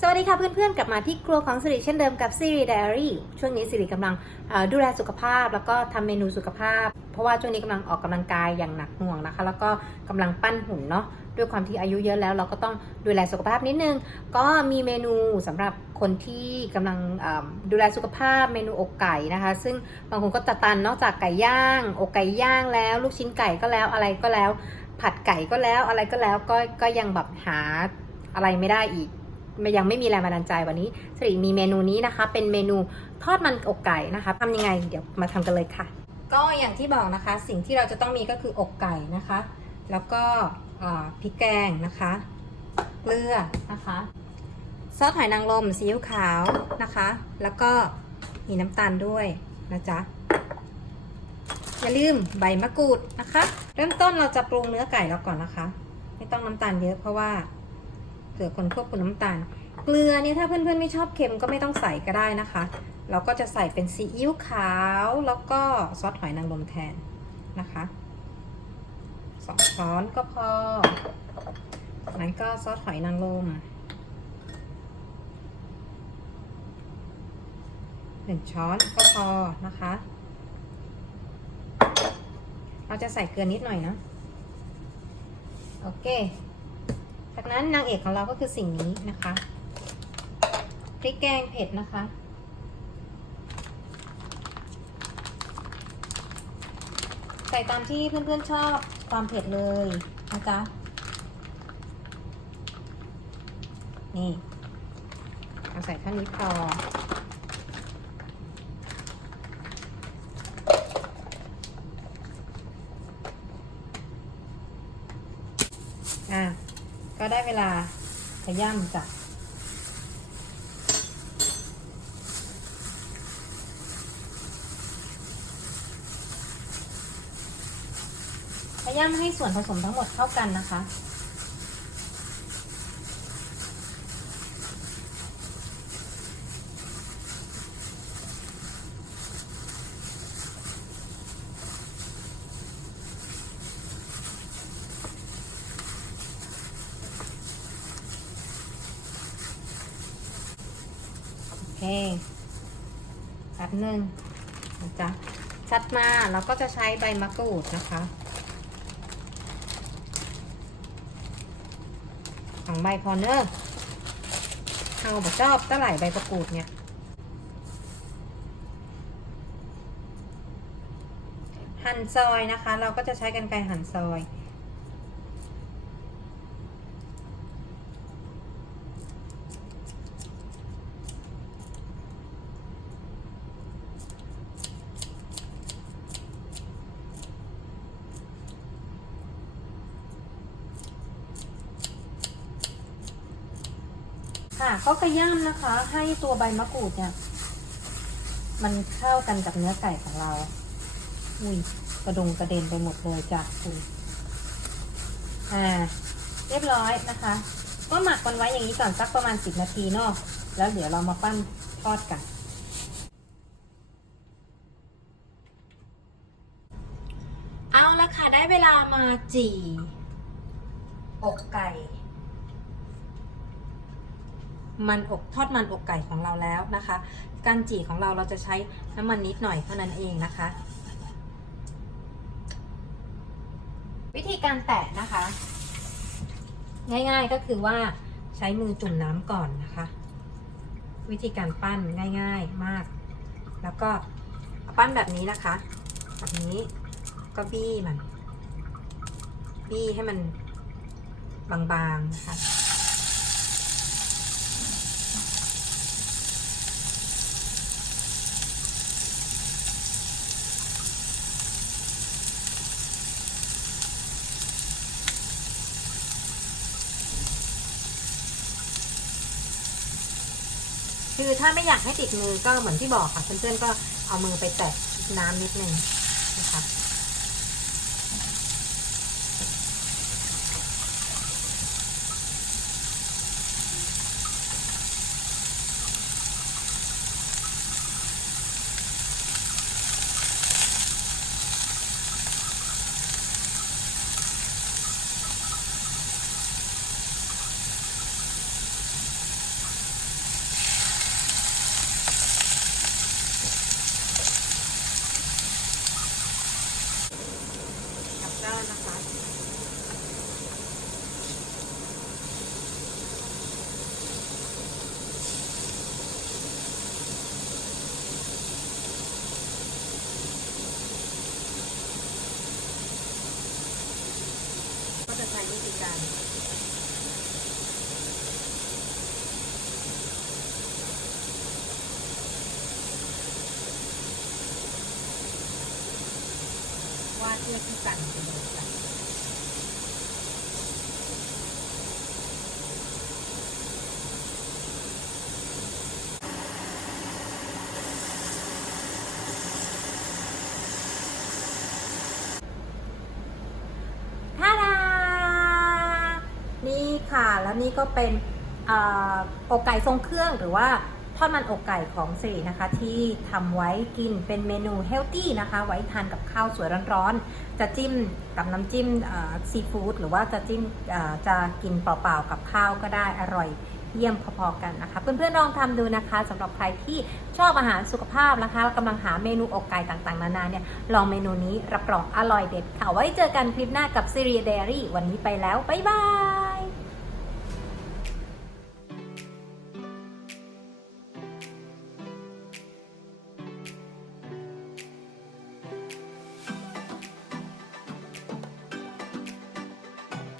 สวัสดีค่ะเพื่อนๆกลับมาที่ครัวของสิริเช่นเดิมกับสิริไดอารี่ช่วงนี้สิริกำลังดูแลสุขภาพแล้วก็ทำเมนูสุขภาพเพราะว่าช่วงนี้กำลังออกกำลังกายอย่างหนักหน่วงนะคะแล้วก็กำลังปั้นหุ่นเนาะด้วยความที่อายุเยอะแล้วเราก็ต้องดูแลสุขภาพนิดนึงก็มีเมนูสำหรับคนที่กำลังดูแลสุขภาพเมนูอกไก่นะคะซึ่งบางคนก็ตันนอกจากไก่ย่างอกไก่ย่างแล้วลูกชิ้นไก่ก็แล้วอะไรก็แล้วผัดไก่ก็แล้วอะไรก็แล้วก็ยังแบบหาอะไรไม่ได้อีกยังไม่มีแรงบันดาลใจวันนี้สิริมีเมนูนี้นะคะเป็นเมนูทอดมันอกไก่นะคะทำยังไงเดี๋ยวมาทำกันเลยค่ะก็อย่างที่บอกนะคะสิ่งที่เราจะต้องมีก็คืออกไก่นะคะแล้วก็พริกแกงนะคะเกลือนะคะซอสหอยนางรมซีอิ๊วขาวนะคะแล้วก็มีน้ำตาลด้วยนะจ๊ะอย่าลืมใบมะกรูดนะคะเริ่มต้นเราจะปรุงเนื้อไก่เราก่อนนะคะไม่ต้องน้ำตาลเยอะเพราะว่าเผื่อคนควบคุมน้ำตาลเกลือเนี่ยถ้าเพื่อนๆไม่ชอบเค็มก็ไม่ต้องใส่ก็ได้นะคะเราก็จะใส่เป็นซีอิ๊วขาวแล้วก็ซอสหอยนางรมแทนนะคะ2 ช้อนก็พอจากนั้นก็ซอสหอยนางรม1 ช้อนก็พอนะคะเราจะใส่เกลือนิดหน่อยนะโอเคจากนั้นนางเอกของเราก็คือสิ่งนี้นะคะพริกแกงเผ็ดนะคะใส่ตามที่เพื่อนๆชอบความเผ็ดเลยนะจ๊ะนี่เอาใส่เท่านี้พอก็ได้เวลาขย่ำจ้ะขย่ำให้ส่วนผสมทั้งหมดเข้ากันนะคะโอเคแป๊บนึงนะจ๊ะชัดมาเราก็จะใช้ใบมะกรูดนะคะ2 ใบพอเนอะเอาแบบชอบเท่าไหร่ใบมะกรูดเนี่ยหั่นซอยนะคะเราก็จะใช้กรรไกรหั่นซอยค่ะก็ขย้ำนะคะให้ตัวใบมะกรูดเนี่ยมันเข้ากันกับเนื้อไก่ของเราอุ้ยกระดงกระเด็นไปหมดเลยจ้ะคุณเรียบร้อยนะคะก็หมักมันไว้อย่างนี้ก่อนสักประมาณ10 นาทีเนาะแล้วเดี๋ยวเรามาปั้นทอดกันเอาละค่ะได้เวลามาจี่อกไก่มันอกทอดมันอกไก่ของเราแล้วนะคะการจี่ของเราจะใช้น้ำมันนิดหน่อยเท่านั้นเองนะคะวิธีการแตะนะคะง่ายๆก็คือว่าใช้มือจุ่มน้ำก่อนนะคะวิธีการปั้นง่ายๆมากแล้วก็ปั้นแบบนี้นะคะแบบนี้ก็บี้มันบี้ให้มันบางๆนะคะคือถ้าไม่อยากให้ติดมือก็เหมือนที่บอกค่ะเพื่อนๆก็เอามือไปแตะน้ำนิดนึงนะคะ เรียกพี่กันไปเลยค่ะท่าดานี่ค่ะแล้วนี่ก็เป็นอกไก่ทรงเครื่องหรือว่าทอดมันอกไก่ของสิรินะคะที่ทำไว้กินเป็นเมนูเฮลตี้นะคะไว้ทานกับข้าวสวยร้อนๆจะจิ้มกับน้ำจิ้มซีฟู้ดหรือว่าจะจิ้มจะกินเปล่าๆกับข้าวก็ได้อร่อยเยี่ยมพอๆกันนะคะเพื่อนๆลองทำดูนะคะสำหรับใครที่ชอบอาหารสุขภาพนะคะกำลังหาเมนูอกไก่ต่างๆนานาเนี่ยลองเมนูนี้รับรองอร่อยเด็ดค่ะไว้เจอกันคลิปหน้ากับซีรีส์ Diary วันนี้ไปแล้วบ๊ายบาย